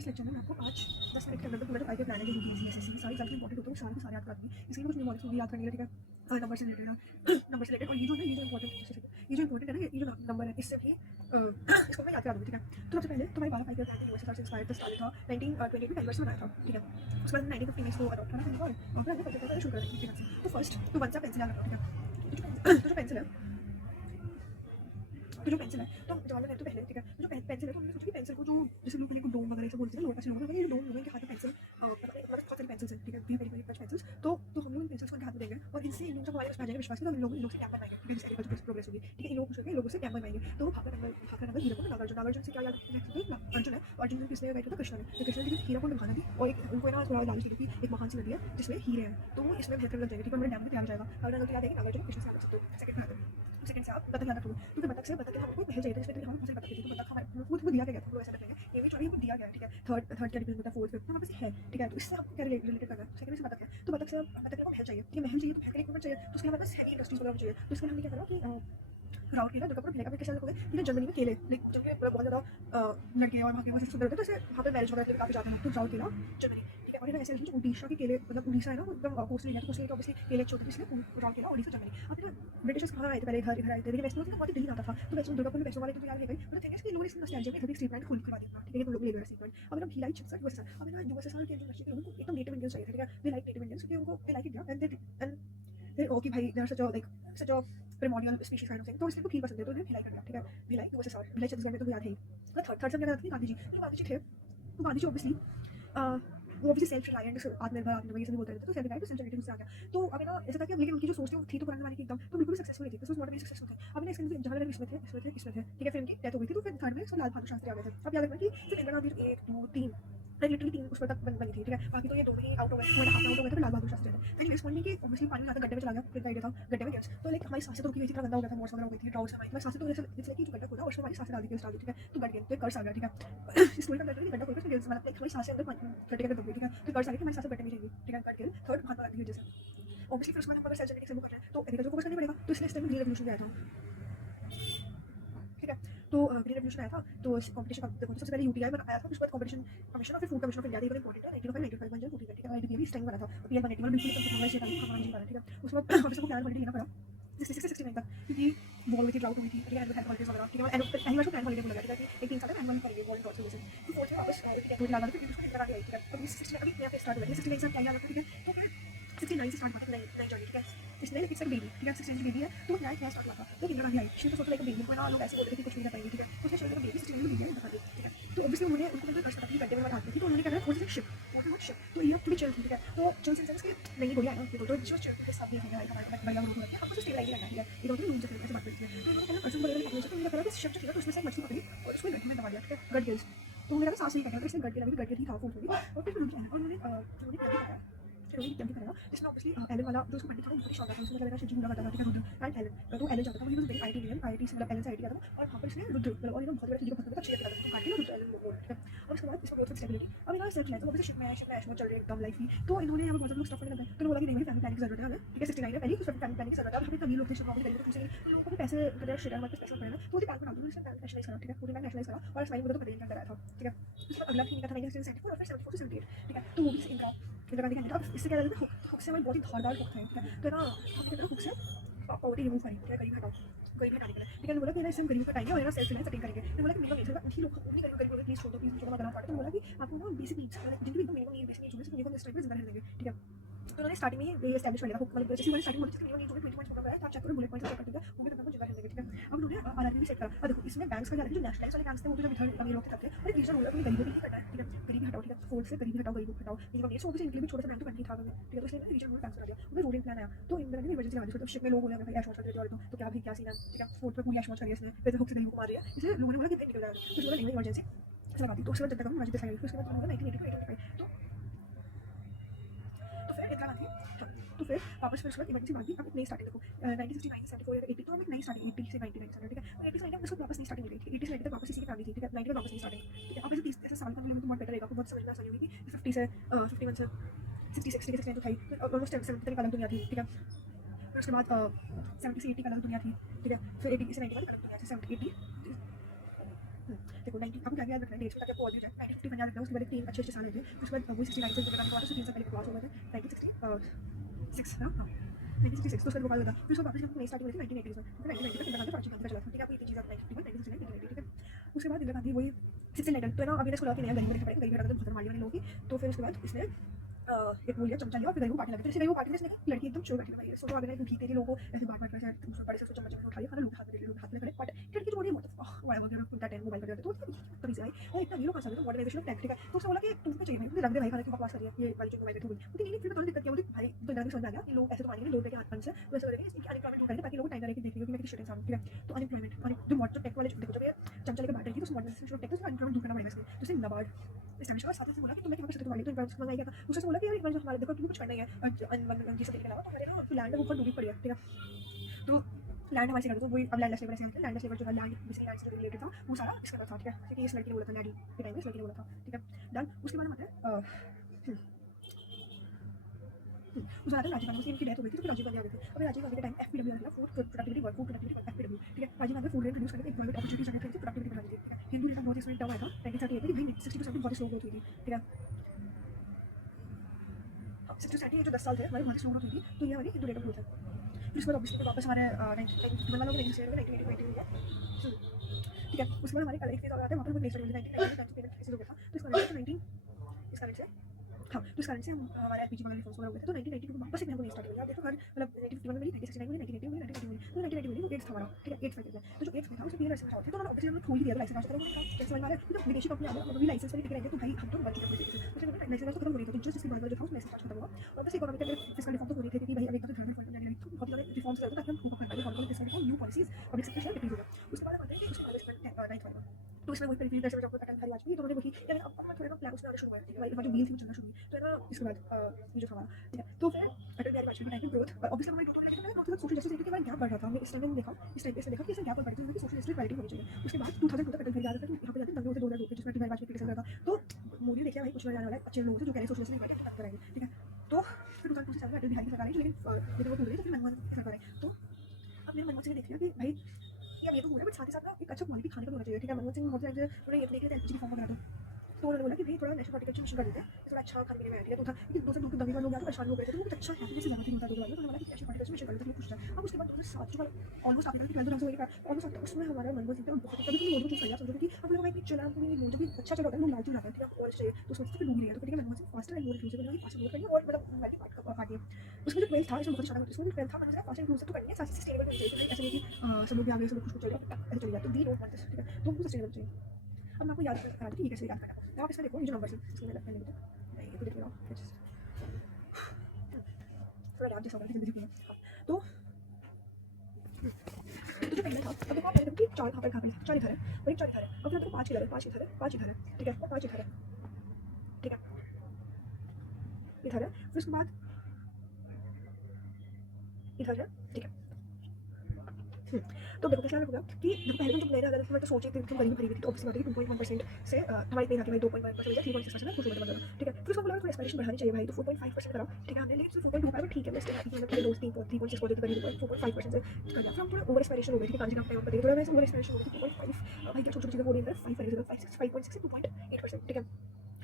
इस लेक्चर में मैं आपको 5-10 मिनट के अंदर पूरा जो फाइव प्लान है जो यूपीएससी एसएससी सारी एग्जाम इंपॉर्टेंट होते हैं वो सारे याद करनी है। इसलिए कुछ निमोनिक्स भी याद करनी है, ठीक है, नंबर से रिलेटेड नंबर से रिलेटेड। और ये जो है ये जो इंपॉर्टेंट है ना, ये जो नंबर है इससे भी इसको मैं याद करा दूँगी, ठीक है। तो सबसे पहले तुम्हारी 12 फाइव प्लान यूएसएसआर से इंस्पायर था, स्टार्ट था 1922 में टाइमर्स में बनाया था, ठीक है। उसके बाद 1950 में इसको अडॉप्ट करना और फिर हमने कंप्यूटर शुरू कर दी, ठीक है। तो फर्स्ट तो वन सा पेंसिल याद रखो, ठीक है। तो जो पेंसिल है तो जवाब में तो पहले, ठीक है, तो जो पेंसिल है तो हमने सोचा कि पेंसिल को जो जैसे लोग को डोम वगैरह से बोलते हैं, लोगों का लोगों ये डोम लोगों के हाथ में पेंसिल मतलब बहुत सारी पेंसिल्स हैं, ठीक है, वेरी वेरी मच पेंसिल्स। तो हम लोग इन पेंसिल्स को इनके हाथ में देंगे और इनसे इन लोगों से हमारे पास विश्वास है, तो इन लोग से कैंप बनवाएंगे, ठीक है, जिससे एग्रीकल्चर प्रोग्रेस होगी, ठीक है। इन लोगों को लोगों से कैंप बनवाएंगे। तो भाखड़ा नगर हीराकुंड नागार्जुन से क्या याद रखते हैं, अर्जुन है, अर्जुन से किसने गए थे, कृष्ण ने। कृष्ण ने हीराकुंड बहाना दी और उनको ना थोड़ा लालच की एक महान सी नदी है जिसमें हीरे हैं, तो वो इसमें बेहतर लग जाएगी, ठीक है। हमारे डैम में तैयार हो जाएगा। अगर नगर याद आएगी नागार्जुन कृष्ण से याद रख सकते हो। सेकंड से आप बतख याद रखोगे, क्योंकि बतख से हमको पहल चाहिए, इसलिए हम बतख देते हैं। तो बतख हमारे वो दिया गया था, हम लोग ऐसा रखेंगे, ये भी चोरी हमको दिया गया है, ठीक है। थर्ड क्या रिप्रेजेंट होता है, फोर्थ फिफ्थ हमारे पास है, ठीक है। तो इससे आपको क्या रिलेटेड करना है, सेकंड से बतख है, तो बतख से बतख को महल चाहिए, ठीक है, महल चाहिए तो महल का इक्विपमेंट चाहिए, तो उसके लिए हमारे पास हैवी इंडस्ट्रीज वगैरह चाहिए। तो इसके लिए हमने क्या करा कि राउट केला दुर्गापुर भिलेगा में कैसे रखोगे, ठीक है। जर्मनी में केले जब बहुत ज़्यादा लड़के और वहाँ के सुंदर होते हैं, तो ऐसे वहाँ पे मैरिज वगैरह काफ़ी जाते हैं, तो राउट केला जर्मनी, ठीक है। और ऐसे उड़ीसा के केले, मतलब उड़ीसा है ना एकदम कोस्टल एरिया, तो कोस्टल एरिया ऑब्वियसली केले छोटे, इसलिए राउट केला उड़ीसा जर्मनी। अब ना ब्रिटिशर्स कहाँ आए थे, पहले इधर आए थे, लेकिन वैष्णो बहुत दिल्ली आता था, तो वैष्णो दुर्गापुर में वैष्णो वाले तो यार है भाई, मतलब थिंग है कि लोगों ने इस नॉस्टैल्जिया में इधर स्ट्रीट लाइन खुलवा दिया, ठीक है। तो लोग ले गए स्ट्रीट लाइन। अब ना भिलाई चिप्स यूएसएसआर, अब ना यूएसएसआर के जो लोगों को एकदम नेटिव इंडियंस चाहिए, ठीक है, दे लाइक नेटिव इंडियंस, क्योंकि उनको they like India and they ओ कि भाई they are such a primordial species kind of thing, तो इसलिए वो खीर पसंद है, तो उन्हें भिलाई कर दिया, ठीक है। भिलाई यूएसएसआर, भिलाई छत्तीसगढ़ में तो याद है ही। तो थर्ड से क्या थे, गांधी जी। तो गांधी जी थे, तो गांधी जी ऑब्वियसली वो भी सेल्फ रिलायंट, आत्मनिर्भर ये सभी बोलते रहते, तो सेल्फ रिलायंट सेल्फ रिलेटेड से आ गया। तो अब ना ऐसा था कि लेकिन उनकी जो सोच थी वो थी तो पुराने वाली की एकदम, तो बिल्कुल सक्सेसफुल नहीं थी, तो नॉट वेरी सक्सेसफुल थे। अब ना इसके जहाँ इसमें थे, ठीक है। फिर उनकी डेथ हो गई थी, तो फिर थर्ड में लाल बहादुर शास्त्री आ गए थे। अब याद रखना कि सिर्फ इंदिरा गांधी 1 2 3 लिटरली 3 उस पर तक बनी थी, ठीक है। बाकी तो ये 2 में ही आउट हो गए, 2 हाफ आउट हो गए थे, फिर लाल बहादुर शास्त्री थे। एनीवेज पॉइंट कि ऑब्वियसली पानी में गड्ढे में चला गया, फिर आइडिया था गड्ढे में गैस, तो लाइक हमारी सांसें तो रुकी हुई थी, इतना गंदा हो गया था, मोर्स वगैरह हो गई थी, ड्राउट्स हमारी सांसें तो जैसे इसलिए कि जो गड्ढा खोदा उसमें हमारी सांसें डाल दी थी, ठीक है। तो गड्ढे तो कर्स आ गया, ठीक है। इस स्टोरी का मतलब गड्ढा खोलकर फिर मतलब थोड़ी सांसें अंदर गड्ढे के अंदर डूब गई, ठीक है। तो कर्स आ गया कि हमारी सांसें गड्ढे में रहेंगी, ठीक है। गट गिल थर्ड महात्मा गांधी जैसे ऑब्वियसली। फिर उसके बाद हम अगर सेल्फ जेनेटिक्स से कर रहे हैं तो एग्रीकल्चर को फोकस करना पड़ेगा, तो इसलिए इस टाइम ग्रीन रेवोल्यूशन आया था, ठीक है। तो ग्रीन रेवोल्यूशन आया था, तो कॉम्पिटिशन देखो, सबसे पहले यूटीआई आया था, उसके बाद कॉम्पिटिशन कमीशन और फिर फूड कमीशन ऑफ इंडिया, ये इंपॉर्टेंट है। 1995 बन जाए, ठीक है। आईडीपीए भी इस टाइम बना था, पीएल 181 बिल्कुल टेक्नोलॉजी का हमारा जी बना, ठीक है। उसके बाद ऑफिसर को प्लान हॉलिडे लेना पड़ा 66 से 69 तक, क्योंकि वॉर हुई थी, ड्राउट हुई थी, ठीक है। एनुअल हॉलिडेज वगैरह, ठीक है। पहली बार को प्लान हॉलिडे बोला गया, ठीक है। एक 3 साल तक एनुअल करेंगे वॉर ड्राउट से। तो फोर्थ में वापस टेक्नोलॉजी लगा दी, फिर उसको इंदिरा गांधी आई, ठीक है। अभी 69 अभी नया स्टार्ट हुआ है, 69 से क्या याद रखो, ठीक है। तो फिर 69 से स्टार्ट हुआ था नई जर्नी, ठीक है। इसलिए इट्स लाइक बेबी, ठीक है, 69 बेबी है, तो नया स्टार्ट हुआ था, तो इंदिरा गांधी आई, she was like a baby, वरना लोग ऐसे बोलते थे कि कुछ नहीं कर पाएंगे, ठीक है। तो उसने शुरू में बेबी 69 में बेबी है, बता दी, ठीक है। तो ऑब्वियसली उन्होंने उनको बिल्कुल कर्ज पता थी, गड्ढे में हाथ में थी, तो उन्होंने क्या करा, फोर्स शिप, तो ये थोड़ी चिल थी, ठीक है। तो चिल सेंस के नहीं बोलिया ना, तो जो चिल के साथ भी है हमारा बढ़िया ग्रोथ हो रहा है, हमको स्टेबलाइज करना है, ठीक है। ये तो रूम से बात करती है, तो उन्होंने पहले पर्सन बड़े टेक्नोलॉजी, तो उन्होंने कहा कि शिप जो थी तो उसमें से मछली पकड़ी और उसको गड्ढे में दबा दिया, ठीक है, गट गिल्स। तो मेरा सांस नहीं कटा, इसलिए गट गिल ही था फोर्स होगी, और फिर उन्होंने जिसमें ऑब्वियसली एलन वाला जो उसको पंडित था, उनको शौक था, उसको लगा शिवजी पूरा करता था, ठीक है, रुद्र एंड एलन। तो एलन जाता था, वो वेरी आईटी इंडियन, आईटी से मतलब एलन से आईटी आता था, और वहाँ पर इसने रुद्र मतलब और बहुत बड़ा चीज़ पसंद था, अच्छी लगता था आईटी रुद्र एलन वो, ठीक है। और उसके बाद इसका ग्रोथ स्टेबिलिटी अब इन्होंने सेट किया, तो ऑब्वियसली शिप में ऐश में चल रही है एकदम लाइफ ही, तो इन्होंने यहाँ पर बहुत लोग स्टॉप करने लगे, तो बोला कि नहीं भाई फैमिली प्लानिंग की जरूरत है हमें, ठीक है। 69 में पहले ही फैमिली प्लानिंग की जरूरत है, हमें तभी लोग थे शिप में करेंगे, तो पूछेंगे लोगों को भी पैसे वगैरह शेयर हमारे पास पैसा पड़े ना, तो वो प्लान बना दो, इसने प्लान नेशनलाइज करा, ठीक है, पूरी प्लान नेशनलाइज करा, और स्माइल मुझे तो पता ही नहीं कराया था, ठीक है। उसके बाद अगला थीम का था 1974 और फिर 74 से 78, ठीक है। तो वो भी इंदिरा गांधी का था। इससे क्या रहता है, हुक से हमारी बहुत ही धारदार हुक था, ठीक है। तो ना हमने कहते हुक से पॉवर्टी रिमूव करेंगे, ठीक है, गरीबी हटाओ, गरीबी हटाने के लिए, ठीक है। बोला कि ना इससे हम गरीबी हटाएंगे और सेल्फ रिलायंस सेटिंग करेंगे। तो बोला कि मिनिमम नीड्स उन्हीं लोग उन्हीं गरीब लोग प्लीज छोड़ दो, प्लीज छोड़ो, करना पड़ता। तो बोला कि आपको ना बेसिक नीड्स जिनकी एकदम मिनिमम नीड बेसिक नीड्स होंगे, मिनिमम इस टाइप में जिंदा रहने देंगे, ठीक है। तो उन्होंने स्टार्टिंग में ये एस्टैब्लिश कर लिया था, मतलब जैसे मैंने स्टार्टिंग में मिनिमम नीड्स होंगे 20 पॉइंट्स बताया था, आप चेक करो बुलेट पॉइंट्स चेक करके होंगे तो जिंदा रहने देंगे, ठीक है। अब उन्होंने आरआरबी भी सेट करा, और देखो इसमें बैंक्स का क्या है, जो नेशनलाइज वाले बैंक्स थे वो तो जब इधर अमीर लोग थे, और एक रीजन हो गया कि गरीबों की करना है, ठीक है, गरीबी हटाओ, ठीक है। फोर्थ से गरीबी हटाओ, गरीबी हटाओ, मिनिमम नीड्स ऑब्वियसली इनके लिए भी छोटा सा बैंक तो करनी था, ठीक है। तो इसलिए रीजन बैंक बना दिया, उन्हें रोडिंग प्लान आया, तो इंदिरा गांधी इमरजेंसी लगा दी, तो शिप में लोग बोले भाई ऐश मौज कर रहे थे, तो क्या भाई क्या सीन है, ठीक है। फोर्थ पे पूरी ऐश मौज करी इसने, फिर हुक से गरीबों को मार रही है, इसलिए लोगों ने बोला कि भाई निकल जाएगा, तो उसके बाद इमरजेंसी लगा दी। तो उसके बाद जनता का इमरजेंसी दिखाई गई, उसके बाद उन्होंने 1982 तो फिर इंदिरा गांधी तो फिर वापस फिर उसके बाद इमरजेंसी बांधी। अब एक नई स्टार्टिंग देखो 1969 से 74 या 80, तो हम एक नई स्टार्टिंग 80 से 90 तक, ठीक है। तो 80 से 90 में उसको वापस नई स्टार्टिंग मिल गई थी, 80 से 90 तक वापस इसी की फैमिली थी, ठीक है। 90 में वापस नई स्टार्टिंग, ठीक है। अब ऐसे 30 ऐसे साल का मिले तो बहुत बेटर रहेगा, बहुत समझ में आसानी होगी कि 50 से 51 से 66 ठीक है, 69 तो था ही, फिर ऑलमोस्ट 70 तक अलग दुनिया थी, ठीक है। फिर उसके बाद 70 से 80 का अलग दुनिया थी, ठीक है। फिर 80 से 90 का अलग दुनिया थी, 70 80 देखो 90 आपको क्या याद रखना है डेट्स में ताकि आपको और भी जाए 1950 याद रखना है उसके बाद 3 अच्छे साल हुए उसके बाद वो 69 से लगाने के बाद 3 साल पहले क्रॉस हो गए थे 1966 है ना 1966 तो उसका भोपाल हुआ था फिर उसके बाद नई स्टार्टिंग हुई थी 1980 में फिर 1990 तक इंदिरा गांधी प्राची गांधी का चला था ठीक है आपको ये तीन चीज़ 1951 1969 ठीक है उसके बाद इंदिरा गांधी वही 69 तो ना अभी इसको लगा कि नया गरीब देखा पड़ेगा गरीब हटा बहुत मारने वाले लोगों की तो फिर उसके बाद इसने एक बोलिया चमचा लिया और फिर गरीब को काटने लगे तो गरीब को काटने से लड़की एकदम चोर बैठी भाई सोचो अगर घी तेरे लोगों को ऐसे बार-बार ऐसे बड़े से चम्मच में उठा लिया खाना लोग हाथ में खड़े बट लड़की छोड़ी मत व्हाटएवर अगर उनका टाइम मोबाइल कर देते तो तभी से भाई और इतना वीडियो कर सकते मॉडर्नाइजेशन ऑफ टेक्निक तो उसने बोला कि तुमको चाहिए भाई मुझे रख दे भाई खाना की बकवास कर रही है ये वाली जो मोबाइल हो गई मुझे नहीं फिर थोड़ी दिक्कत क्या होती भाई तो डर समझ आ गया ये लोग ऐसे तो मानेंगे लोग के हाथ पंच से वैसे करेंगे इसकी अनएम्प्लॉयमेंट करेंगे ताकि लोग टाइम करेंगे देखेंगे कि मैं किसी इंसान ठीक है तो अनएम्प्लॉयमेंट जो मॉडर्न टेक्नोलॉजी देखो जब ये चमचा लेकर बैठ रही थी तो मॉडर्नाइजेशन ऑफ टेक्नोलॉजी अनएम्प्लॉयमेंट दूर करना पड़ेगा इसलिए तो उसने नबार्ड इस्टेब्लिश हुआ साथ ही बोला कि तुम्हें क्या कर सकते हो वाली तो इन्वायरमेंट मंगाई क्या था उसने बोला कि यार इन्वायरमेंट हमारे देखो तुम्हें कुछ करना ही है अनवन की से देखने अलावा तो हमारे ना लैंड ऊपर डूबी पड़ी है ठीक है तो लैंड हमारे से करते तो वही अब लैंड लेबर ऐसे लैंड लेबर जो है लैंड बेसिकली लैंड से रिलेटेड था वो सारा इसके बाद था ठीक है क्योंकि इस लड़की ने बोला था डैडी के टाइम में इस लड़की ने बोला था ठीक है डन उसके बाद मतलब उस रात राजीव गांधी की डेथ हो गई थी तो फिर राजीव गांधी आ गए थे अभी राजीव गांधी के टाइम एफपीडब्ल्यू आया था food productivity work food productivity FPW ठीक है Rajiv Gandhi food rate reduce करके एम्प्लॉयमेंट अपॉर्चुनिटीज जनरेट करके प्रोडक्टिविटी बढ़ा दी थी Hindu national growth experiment term आया था 1938 में भी 60% बहुत स्लो ग्रोथ हुई थी ठीक है 60 ये जो 10 साल थे हमारी बहुत स्लो ग्रोथ हुई थी तो ये हमारी हिंदू रेट ऑफ ग्रोथ है फिर उसके बाद ऑब्वियसली वापस हमारे 19 वालों को 1980 हुई है ठीक है उसके बाद हमारे एक फेज और आते हैं वहाँ पर नेक्स्ट 1990 पेमेंट फेज हो गया था तो इसका 19 इस कारण से हाँ तो इस कारण से हम हमारे एलपीजी वाले रिफॉर्म्स वगैरह हो गए थे तो 1992 में वापस एक नया को स्टार्ट किया देखो हर मतलब 1951 में 1969 में 1980 में 1990 में तो 1990 में एड्स था हमारा ठीक है एड्स फैक्टर तो जो एड्स था उसमें पीरियड लाइसेंस थे तो उन्होंने ऑब्वियसली हमने खोल दिया लाइसेंस आता था जैसे समझ में आ रहा है तो विदेशी कंपनी आ गई अभी लाइसेंस वाली टिकट आएंगे तो भाई हम तो बच चुके थे तो जब लाइसेंस खत्म हो रही थी जिसके बाद जो था उसमें लाइसेंस खत्म हुआ और बस इकोनॉमिक फिस्कल रिफॉर्म तो हो रही थी कि भाई अब एक तो थर्ड रिफॉर्म जाने तो बहुत ज़्यादा रिफॉर्म्स चलते ताकि हम कोप कर पाए economic fiscal reform new policies public sector share decrease हो गया उसके बाद हम आते हैं उसके मैनेजमेंट नाइट वाला तो इसमें वही परिधि जैसे डॉक्टर अटल बिहारी वाजपेयी तो उन्होंने वही यार अब थोड़ा ना प्लान उसमें आना शुरू हुआ ठीक है भाई जो व्हील थी चलना शुरू हुई तो है ना इसके बाद ये जो था हमारा ठीक है तो फिर अटल बिहारी वाजपेयी टाइम पे ग्रोथ ऑब्वियसली हमारी ग्रोथ लगी तो ग्रोथ सोशल जस्टिस देखते हमारा गैप बढ़ रहा था हमने इस टाइम में देखा इस टाइम पे से देखा कि इसमें गैप बढ़ रही थी सोशल जस्टिस क्वालिटी होनी चाहिए उसके बाद 2000 तक अटल बिहारी याद है यहाँ पे जाते दंगे होते 2002 जिसमें अटल बिहारी वाजपेयी क्रिटिसाइज करा था तो मोदी देखिए भाई कुछ नया आने वाला है अच्छे लोग थे जो कह रहे सोशल जस्टिस क्वालिटी बात कराएंगे ठीक है तो फिर 2002 से अटल बिहारी की सरकार आई लेकिन वो टूट गई तो फिर मनमोहन सरकार आई तो अब मैंने मनमोहन सिंह ने देख लिया कि भाई ये तो हो रहा है बट साथ ही साथ ना एक अच्छा क्वालिटी खाने का होना चाहिए ठीक है मनमोहन सिंह बहुत सारे थोड़ा ये देख रहे थे एलपीजी फॉर्म वगैरह तो उन्होंने बोला कि भाई थोड़ा नेशनल हॉर्टिकल्चर मिशन कर देते हैं थोड़ा अच्छा खाने पीने में आइडिया तो था क्योंकि 2002 के दंगे वाले लोग आते परेशान हो गए थे तो वो कुछ अच्छा हैप्पीनेस से ज़्यादा नहीं होता तो उन्होंने बोला कि नेशनल हॉर्टिकल्चर मिशन कर देते हैं खुश था अब उसके बाद 2007 जो ऑलमोस्ट आपके ट्वेल्थ रन हो गया ऑलमोस्ट उसमें हमारा मनमोहन सिंह था बहुत तभी तो मोदी को चला समझो कि हम लोग भाई चला जो भी अच्छा चल रहा है वो लालची रहा है ठीक है और चाहिए तो सोचते थे डूब रही है तो ठीक है Manmohan Singh fast and more inclusive बनाई फास्ट मोर करिए और मतलब मोबाइल पार्टी उसमें जो ट्वेल्थ था इसमें बहुत अच्छा उसमें जो ट्वेल्थ था मैंने फास्ट इंक्लूसिव तो करनी है साथ ही सस्टेनेबल होनी चाहिए ऐसे नहीं कि सब लोग भी आगे सब कुछ चल रहा है ऐसे चल जाए तो वी डोंट वांट दिस ठीक है तो वो सस्टेनेबल चाहिए अब मैं आपको याद करा दूँ ठीक है याद करना तो आप इसमें देखो जो नंबर है इसमें लगता है नहीं तो देख लो थोड़ा याद जैसा होगा जल्दी से तो जो पहले था अब देखो आप पहले कि चार कहाँ पे चार इधर है और एक चार इधर है अब फिर पाँच इधर है पाँच इधर है पाँच इधर है ठीक है और पाँच इधर है ठीक है इधर है फिर उसके बाद इधर है ठीक है तो देखो क्या होगा कि देखो पहले जब मैंने अगर मैं तो सोची थी तुम गरीब खरीदी थी तो ऑब्वियसली बात है कि 2.1% से हमारी इतनी आती है 2.1% या 3.6% कुछ होता है ठीक है फिर उसको बोला थोड़ा एक्सपेक्टेशन बढ़ानी चाहिए भाई तो 4.5% करा ठीक है हमने लेकिन 4.2 करा ठीक है मैं इसके मतलब पहले 3.6 को करीब 4.5% से कर दिया फिर हम थोड़ा ओवर एक्सपेक्टेशन हो गई थी कि कांजी का टाइम पर थोड़ा मैं ओवर एक्सपेक्टेशन हो गई थी 2.5 भाई क्या छोटी चीज़ें हो रही है 5 करेंगे 5.6 से 2.8% ठीक है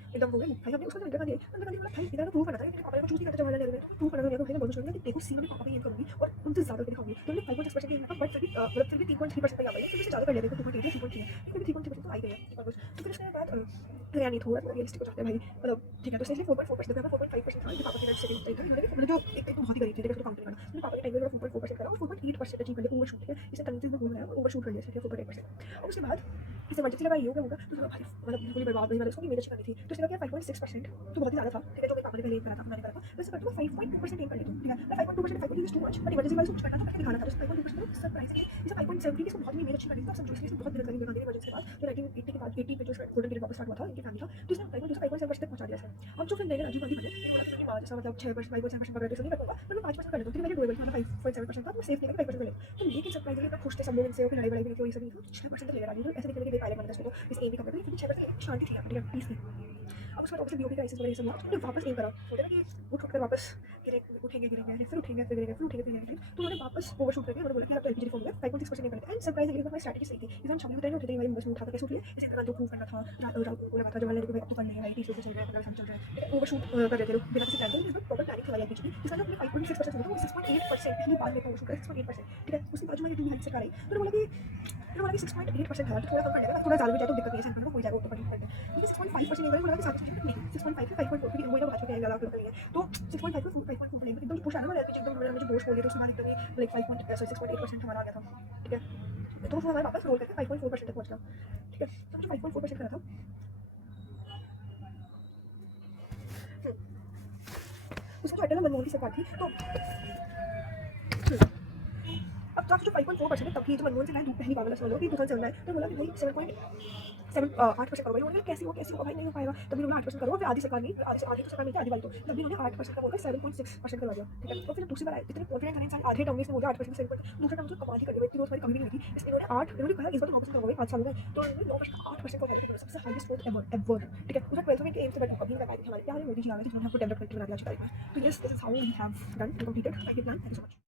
एकदम हो गया भाई हमने उसको इंटर कर दिया अंदर बोला भाई इधर प्रूव करना था कि पापा को चूज नहीं करता जब वाला ले रहे तो प्रूव करना है तो मैंने बोला कि देखो सी में पापा ये करूंगी और उनसे ज्यादा दिखाऊंगी तो मैंने 5.6% की बट फिर भी मतलब फिर भी 3.3% पे आ गई फिर से ज्यादा कर लिया देखो 2.8 3.3 है फिर भी 3.3% तो आ गई है तो फिर उसके बाद हरियाणा नहीं थोड़ा रियलिस्टिक हो जाता है भाई मतलब ठीक है तो इसलिए 4.4% देखो 4.5% था पापा के टाइम से मतलब जो एक तो बहुत ही गरीब थे देखो काउंट करना मैंने पापा के टाइम में 4.4% करा और 4.8% अचीव कर लिया ओवर शूट है इसे करेंसी में बोल रहा है ओवर शूट कर लिया ठीक है 4.8% और उसके बाद इसे इमरजेंसी लगा ये हो गया होगा तो भाई मतलब बिल्कुल बर्बाद नहीं वाला उसको इमेज करनी थी तो इसने क्या 5.6% तो बहुत ही ज़्यादा था ठीक है जो मेरे पापा ने पहले करा था मैंने करा था वैसे करता हूँ 5.2% एम कर लेता हूँ ठीक है मैं 5.2% 5.2 too much but emergency wise कुछ करना था दिखाना था तो 5.2% सरप्राइजिंगली इसे 5.7 की इसको बहुत ही इमेज अच्छी करनी थी आप समझो इसलिए बहुत मेहनत करी इमरजेंसी के बाद जो 1980 के बाद 80 पे जो गोल्डन पीरियड वापस स्टार्ट हुआ था इनकी फैमिली था तो इसने 5.7% तक पहुंचा दिया सर अब जो फिर नए राजीव गांधी बने इन्होंने तो मेरी माँ जैसा मतलब 6% 5.7% वगैरह तो नहीं कर पाऊंगा मैं 5% कर लेता हूँ मेरे डोएबल था 5.7% था मैं सेफ नहीं 5% कर लेता तो लेकिन सरप्राइजिंगली इतना खुश थे सब लोग इनसे लड़ाई बड़ाई भी नहीं सब नहीं था 6% तक ले रहा है ऐसे देखने के लिए पहले बन दस को इस एम भी कम करते लेकिन 6% शांति थी ठीक है पीस थी अब उसके बाद ऑब्वियसली बीओपी क्राइसिस वगैरह ये सब हुआ, तो उन्होंने वापस एम करा, बोलते हैं ना कि उठ कर वापस उठेंगे गिरेंगे, फिर उठेंगे फिर गिरेंगे, फिर उठेंगे फिर गिरेंगे, तो उन्होंने वापस ओवरशूट करके उन्होंने बोला कि आप तो एलपीजी रिफॉर्म में 5.6% नहीं करते। एंड सरप्राइजिंगली हमारी स्ट्रैटेजी सही थी, इवन शामिल होते हैं उठते ही भाई बस में उठा कर कैसे उठिए, इसे इंतजार जो प्रूव करना था, रात को लगा था जब मैंने अब तो करना है भाई, तीसरे चल रहा है, चल रहा है, ओवरशूट कर रहे थे लोग बिना किसी प्लान के, प्रॉपर प्लानिंग थी एलपीजी की, जिसका अपने 5.6% था वो 6.8% पहली बार में ओवरशूट कर 6.8%, ठीक है। उसके बाद जो मैं 2 से आ रही, तो बोला कि 6.8% था, तो थोड़ा कम कर देगा, थोड़ा ज़्यादा भी जाए तो दिक्कत नहीं है, सेंटर में हो जाएगा, ऊपर करते हैं, लेकिन 6.5% नहीं बोला कि 7% नहीं, 6.5 से 5.4 क्योंकि वही लोग आज के ज़्यादा नहीं है, तो 6.5 से 5.4 लेंगे, एकदम पुश आना वाला एलपीजी एकदम मुझे बोश बोल दिया, तो उसके बाद एकदम लाइक 6.8% हमारा आ गया था, ठीक है। तो फिर हमारे वापस रोल करके 5.4% तक पहुँच गया, ठीक है। तो मुझे 5.4% करा था, उसका जो अटल मनमोहन की सरकार थी, तो अब तक जो 5.4% है, तब की जो मनमोहन सिंह आए पहली बार वाला समझ लो कि 2007 में, तो बोला कि वही 7.8% करो, बोला कैसे होगा भाई, नहीं हो पाएगा, तभी उन्होंने 8% करो, फिर आधी सरकार नहीं, आधी तो सरकार नहीं थी, आधी वाली तो तभी उन्होंने 8% का बोलकर 7.6% करवा दिया, ठीक है। तो फिर दूसरी बार आए, इतने कॉन्फिडेंट इंसान आधे टर्म में इसने बोला 8% 7%, दूसरे टर्म में कमाल ही कर दिया, इतनी रोज हमारी कमी भी नहीं थी, इसलिए इन्होंने 8 इन्होंने कहा इस बार 9% करवाओगे 5 सालों में, तो इन्होंने 9% 8% को वैल्यू सबसे हाईएस्ट ग्रोथ एवर, ठीक है। उसका 12th में एम से बैठ कभी नहीं कर पाए थे हमारे प्यारे मोदी जी आ गए थे, जिन्होंने हमको डेवलप करके बना दिया आज की तारीख में। तो yes, this is how we have done and completed 5 year plan। Thank you so much.